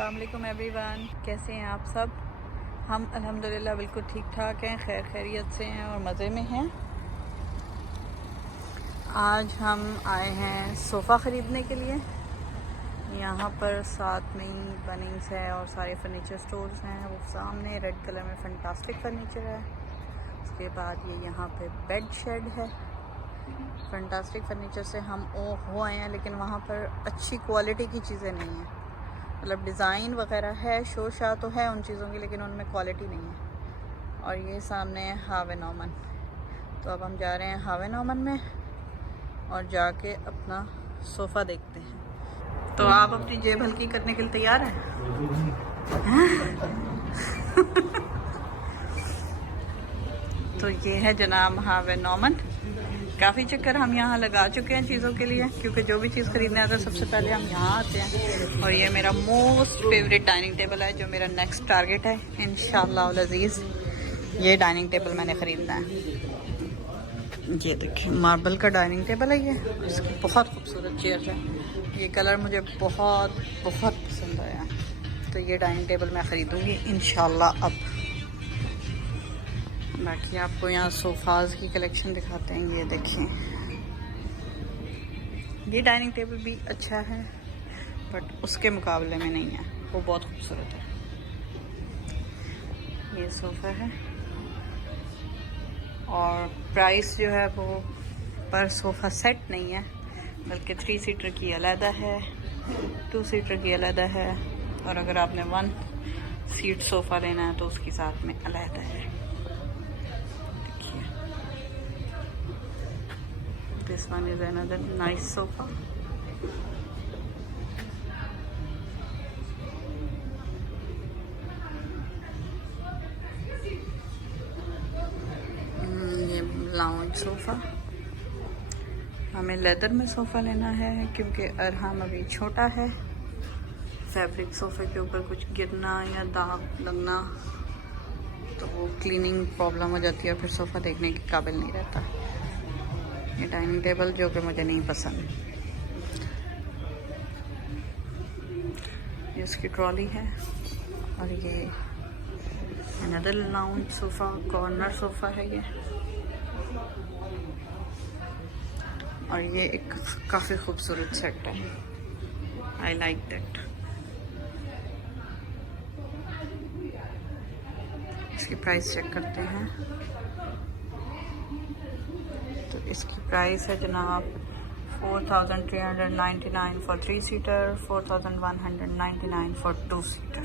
अस्सलाम वालेकुम एवरीवन, कैसे हैं आप सब। हम अल्हम्दुलिल्लाह बिल्कुल ठीक ठाक हैं, खैर खैरियत से हैं और मज़े में हैं। आज हम आए हैं सोफ़ा ख़रीदने के लिए। यहाँ पर साथ में ही बनिंग्स है और सारे फर्नीचर स्टोर्स हैं। वो सामने रेड कलर में फैंटास्टिक फर्नीचर है। उसके बाद ये यहाँ पे बेड शेड है। फैंटास्टिक फर्नीचर से हम हो आए हैं, लेकिन वहाँ पर अच्छी क्वालिटी की चीज़ें नहीं हैं। मतलब डिज़ाइन वगैरह है, शो शाह तो है उन चीज़ों की, लेकिन उनमें क्वालिटी नहीं है। और ये सामने है हावे नौमन। तो अब हम जा रहे हैं हावे नौमन में और जाके अपना सोफ़ा देखते हैं। तो आप अपनी जेब हल्की करने के लिए तैयार हैं? तो ये है जनाब हावे नौमन। काफ़ी चक्कर हम यहाँ लगा चुके हैं चीज़ों के लिए, क्योंकि जो भी चीज़ ख़रीदने आता है सबसे पहले हम यहाँ आते हैं। और ये मेरा मोस्ट फेवरेट डाइनिंग टेबल है, जो मेरा नेक्स्ट टारगेट है इंशाअल्लाह अज़ीज़। ये डाइनिंग टेबल मैंने ख़रीदना है। ये देखिए मार्बल का डाइनिंग टेबल है ये। इसकी बहुत खूबसूरत चेयर है। ये कलर मुझे बहुत बहुत पसंद आया। तो ये डाइनिंग टेबल मैं ख़रीदूँगी इंशाअल्लाह। अब बाकी आपको यहाँ सोफ़ाज़ की कलेक्शन दिखाते हैं। ये देखिए, ये डाइनिंग टेबल भी अच्छा है, बट उसके मुकाबले में नहीं है। वो बहुत खूबसूरत है। ये सोफ़ा है और प्राइस जो है वो पर सोफ़ा सेट नहीं है, बल्कि 3 सीटर की अलहदा है, 2 सीटर की अलहदा है। और अगर आपने 1 सीट सोफ़ा लेना है तो उसके साथ में अलहदा है। This one is another nice sofa. ये लाउंज सोफ़ा। हमें लेदर में सोफ़ा लेना है, क्योंकि अरहम अभी छोटा है। फैब्रिक सोफ़े के ऊपर कुछ गिरना या दाग लगना तो वो क्लीनिंग प्रॉब्लम हो जाती है और फिर सोफ़ा देखने के काबिल नहीं रहता। ये डाइनिंग टेबल जो कि मुझे नहीं पसंद। ये इसकी ट्रॉली है। और ये another lounge sofa, corner sofa है ये। और ये एक काफ़ी खूबसूरत सेट है। I like that. इसकी प्राइस चेक करते हैं। तो इसकी प्राइस है जनाब 4399 फॉर 3 सीटर, 4199 फॉर 2 सीटर।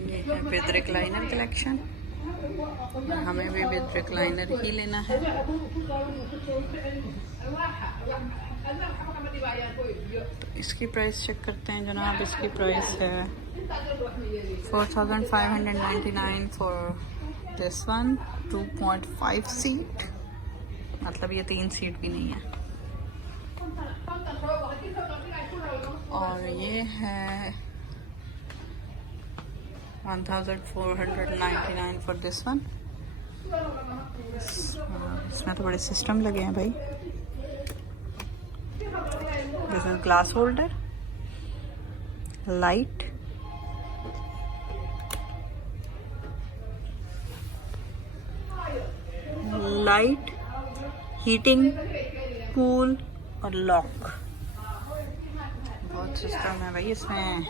ये है विद रिक्लाइनर कलेक्शन। हमें भी विद रिक्लाइनर ही लेना है। तो इसकी प्राइस चेक करते हैं जनाब। इसकी प्राइस है 4599 फॉर दिस वन, 2.5 सीट। मतलब ये 3 सीट भी नहीं है। और ये है 1499 फॉर दिस वन। इसमें तो बड़े सिस्टम लगे हैं भाई। This is glass holder, light, heating, cool और लॉक। बहुत सिस्टम है भाई इसमें।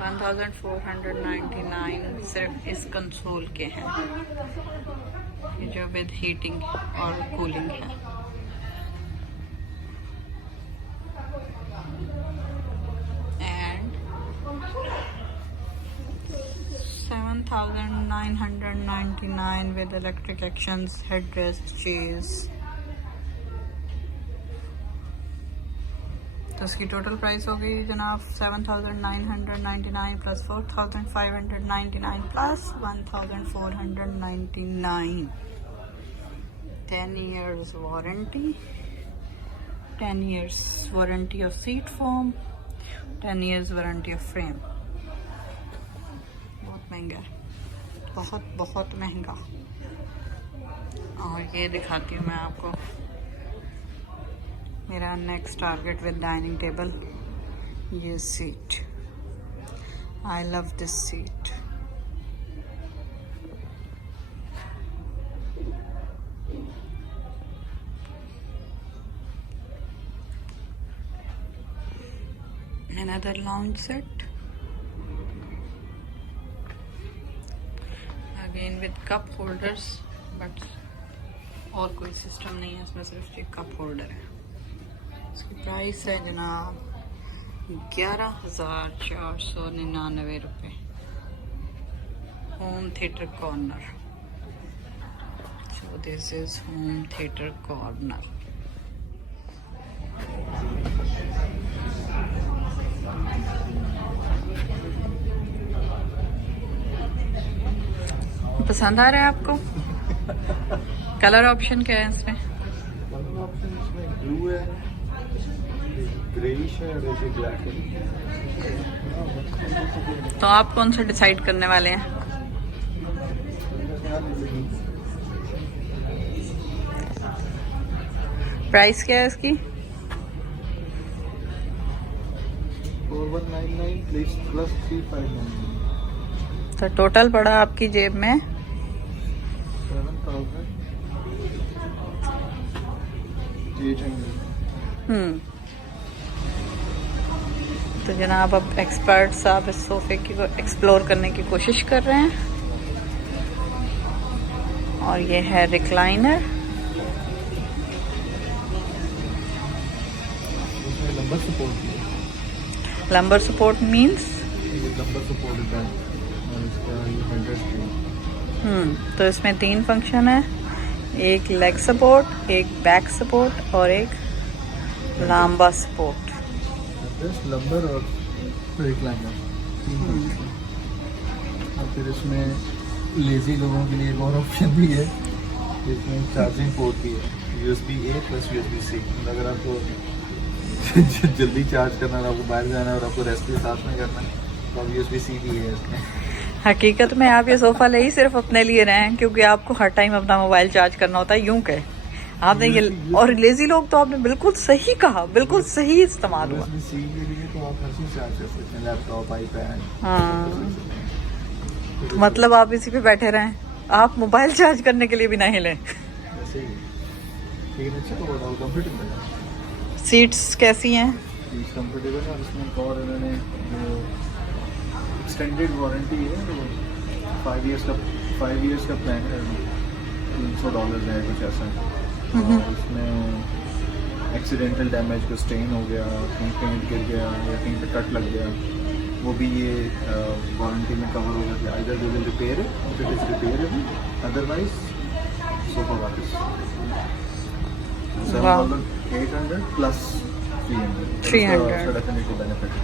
1499 सिर्फ इस कंसोल के हैं, ये जो विद हीटिंग और कूलिंग है। And 7999 with electric actions, headrest, chairs. तो इसकी टोटल प्राइस हो गई जनाब 7999 plus 4599 plus 1499। 10 years warranty, 10 years warranty of seat foam, 10 years warranty of frame. बहुत महंगा है, बहुत बहुत महंगा। और ये दिखाती हूँ मैं आपको मेरा next target with dining table. ये seat, I love this seat. Another lounge set, again with cup holders, but और कोई सिस्टम नहीं है इसमें, सिर्फ एक कप होल्डर है। इसकी प्राइस है जनाब 11,499 रुपये। Home theatre corner, so this is home theatre corner. पसंद आ रहा है आपको? कलर ऑप्शन क्या है इसमें? कलर ऑप्शन इसमें ब्लू है, ग्रेइश है और एक ब्लैक है। तो आप कौन सा डिसाइड करने वाले हैं? प्राइस क्या है इसकी? 4199 प्लस 359। तो टोटल पड़ा आपकी जेब में 7,800। तो जनाब अब एक्सपर्ट साहब इस सोफे की एक्सप्लोर करने की कोशिश कर रहे हैं। और ये है recliner. Lumbar support, lumbar support means? Lumbar support है और इसका ये हेडरेस्ट है। तो इसमें 3 फंक्शन है, एक लेग सपोर्ट, एक बैक सपोर्ट और एक लांबा सपोर्ट। लंबर और रिक्लाइनर। और फिर इसमें लेजी लोगों के लिए एक और ऑप्शन भी है, इसमें चार्जिंग पोर्ट भी है, USB A plus USB C। अगर आपको जल्दी चार्ज करना है, आपको बाहर जाना है और आपको रेस्ट के साथ में करना है तो अब USB C भी है इसमें। हकीकत में आप ये सोफ़ा ले ही सिर्फ अपने लिए रहे हैं, क्योंकि आपको हर टाइम अपना मोबाइल चार्ज करना होता है। यूं कहे आपने ये, और लेजी लोग तो आपने बिल्कुल सही कहा, बिल्कुल सही इस्तेमाल हुआ। USB C के लिए तो आप हर चीज़ चार्ज कर सकते हैं, लैपटॉप, आईपैड। हाँ, मतलब आप इसी पे बैठे रहें, आप मोबाइल चार्ज करने के लिए भी ना हिलें। ऐसे ही। लेकिन अच्छा तो बहुत कंफर्टेबल है। सीट्स कैसी हैं? कंफर्टेबल है। और इसमें एक और इन्होंने जो एक्सटेंडेड वारंटी है, तो 5 इयर्स का प्लान है, $300 है कुछ ऐसा। और उसमें एक्सीडेंटल डैमेज, को स्टेन हो गया, कहीं पेंट गिर गया या कहीं पे कट लग गया, वो भी ये वारंटी में कवर हो जाता है। Either they will repair it, if it is repairable, otherwise sofa वापस। 7,800 प्लस 300 डेफिनेटली बेनिफिट है।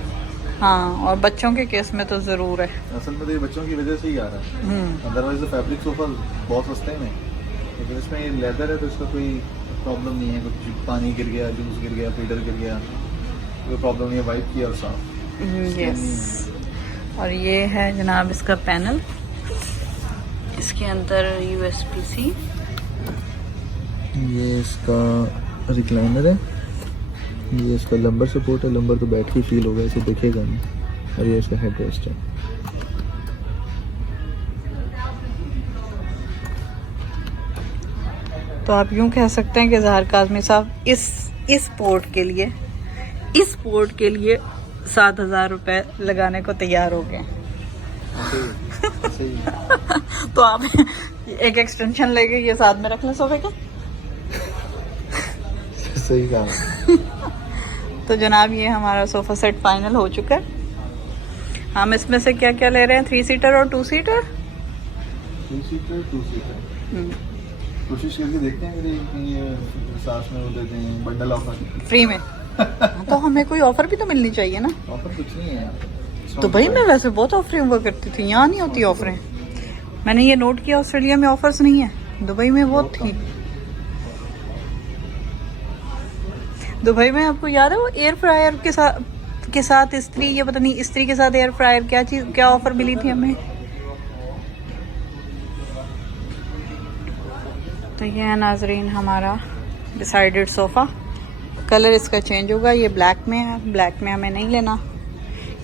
हाँ, और बच्चों के केस में तो ज़रूर है। असल में तो ये बच्चों की वजह से ही आ रहा है, अदरवाइज तो फैब्रिक सोफा बहुत सस्ते में, लेकिन इसमें ये लेदर है तो इसका कोई प्रॉब्लम नहीं है। कुछ पानी गिर गया, जूस गिर गया, फीडर गिर गया, कोई प्रॉब्लम नहीं है। वाइप किया और साफ। यस। और ये है जनाब इसका पैनल, इसके अंदर USB-C, ये इसका रिक्लाइनर है, ये इसका लंबर सपोर्ट है। लंबर तो बैठ के फील होगा, इसे दिखेगा नहीं। और ये इसका हेडरेस्ट है। तो आप यूं कह सकते हैं कि ज़हर काज़मी साहब इस पोर्ट के लिए 7,000 रुपये लगाने को तैयार हो गए। तो आप एक एक्सटेंशन लेके ये साथ में रख लें सोफे का। सही कहा। तो जनाब ये हमारा सोफ़ा सेट फाइनल हो चुका है। हम इसमें से क्या क्या ले रहे हैं? 3 सीटर और 2 सीटर। 2 सीटर 2 सीटर कोशिश करके देखते हैं कि ये साथ में वो देते हैं बंडल ऑफर फ्री में। तो हमें कोई ऑफर भी तो मिलनी चाहिए ना। ऑफर कुछ नहीं है। दुबई में वैसे बहुत ऑफरें हुआ करती थी, यहाँ नहीं होती ऑफरें। मैंने ये नोट किया, ऑस्ट्रेलिया में ऑफर्स नहीं है, दुबई में बहुत थी। दुबई में आपको याद है वो एयर फ्रायर के साथ इस्त्री, ये पता नहीं इस्त्री के साथ एयर फ्रायर, क्या चीज़, क्या ऑफर मिली थी हमें। तो ये है नाजरीन हमारा डिसाइडेड सोफ़ा। कलर इसका चेंज होगा, ये ब्लैक में है। ब्लैक में हमें नहीं लेना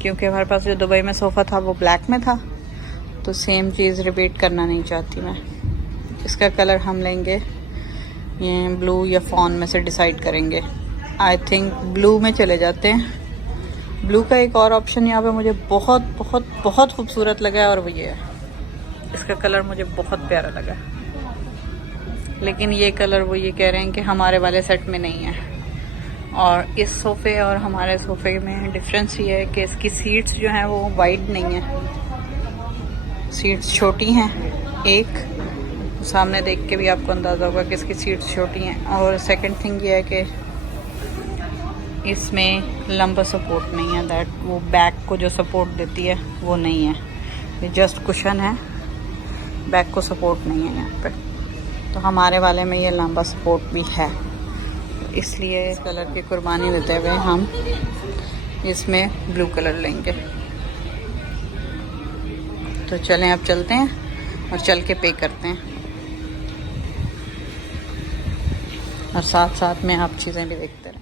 क्योंकि हमारे पास जो दुबई में सोफ़ा था वो ब्लैक में था, तो सेम चीज़ रिपीट करना नहीं चाहती मैं। इसका कलर हम लेंगे ये ब्लू या फॉन में से डिसाइड करेंगे। आई थिंक ब्लू में चले जाते हैं। ब्लू का एक और ऑप्शन यहाँ पे मुझे बहुत बहुत बहुत खूबसूरत लगा है और वो ये है। इसका कलर मुझे बहुत प्यारा लगा, लेकिन ये कलर वो ये कह रहे हैं कि हमारे वाले सेट में नहीं है। और इस सोफ़े और हमारे सोफ़े में डिफरेंस ये है कि इसकी सीट्स जो हैं वो वाइड नहीं है, सीट्स छोटी हैं। एक सामने देख के भी आपको अंदाज़ा होगा कि इसकी सीट्स छोटी हैं। और सेकंड थिंग ये है कि इसमें लंबा सपोर्ट नहीं है, दैट वो बैक को जो सपोर्ट देती है वो नहीं है, ये जस्ट कुशन है, बैक को सपोर्ट नहीं है यहाँ पे। तो हमारे वाले में ये लंबा सपोर्ट भी है, इसलिए इस कलर की कुर्बानी देते हुए हम इसमें ब्लू कलर लेंगे। तो चलें अब चलते हैं और चल के पे करते हैं, और साथ साथ में आप चीज़ें भी देखते रहें।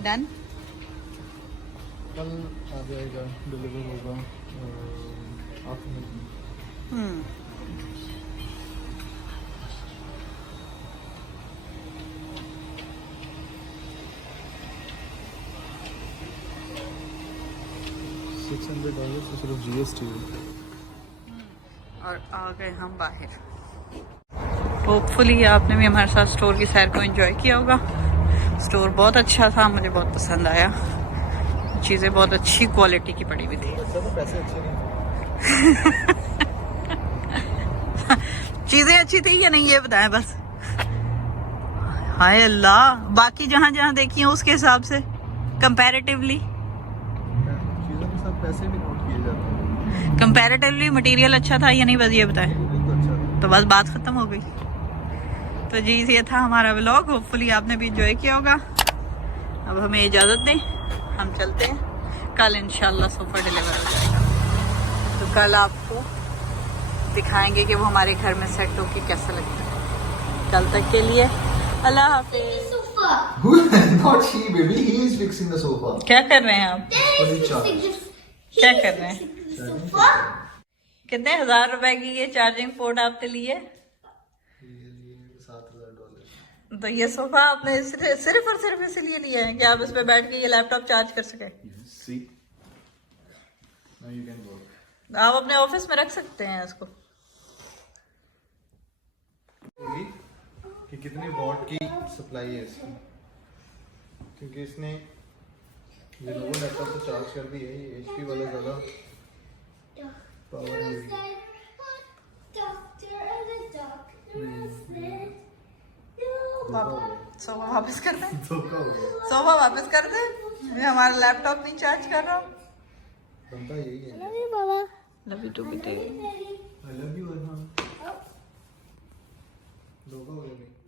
डन। कल आ जाएगा, डिलीवर होगा आफ्टरनून। $600 तो सिर्फ GST है। और आ गए हम बाहर। होपफुली आपने भी हमारे साथ स्टोर की सैर को एंजॉय किया होगा। स्टोर बहुत अच्छा था, मुझे बहुत पसंद आया। चीज़ें बहुत अच्छी क्वालिटी की पड़ी हुई थी। पैसे अच्छे नहीं चीज़ें अच्छी थी या नहीं ये बताएं बस। हाय अल्लाह, बाकी जहाँ जहाँ देखी हैं उसके हिसाब से कंपैरेटिवली चीज़ों के साथ पैसे भी नोट किए जाते हैं। कंपैरेटिवली मटेरियल अच्छा था या नहीं, बस ये बताएं। तो अच्छा तो बस बात ख़त्म हो गई। तो जी ये था हमारा व्लॉग, होपफुली आपने भी एंजॉय किया होगा। अब हमें इजाज़त दें, हम चलते हैं। कल इंशाल्लाह सोफ़ा डिलीवर हो जाएगा, तो कल आपको दिखाएंगे कि वो हमारे घर में सेट होके कैसा लगता है। कल तक के लिए अल्लाह हाफिज़। Not she, baby. He is fixing the sofa. क्या कर रहे हैं आप? क्या कर रहे हैं? कितने 1000 रुपए की ये चार्जिंग पोर्ट आपने लिए? $7,000। तो ये सोफा आपने सिर्फ और सिर्फ इसलिए लिया है कि आप इस पे बैठ के ये लैपटॉप चार्ज कर सके। See, now you can work. आप अपने ऑफिस में रख सकते हैं इसको। कि कितने वॉट की सप्लाई है इसकी, क्योंकि इसने लेनोवो लैपटॉप से चार्ज कर दी है। ये HP वाला ज़्यादा पावर है। सोफा वापस कर दें, धोखा हो गया। सोफा वापस कर दें। ये हमारा लैपटॉप नहीं चार्ज कर रहा। बनता यही है। लव यू टू बेटे। I love you, Arhan। धोखा हो गया।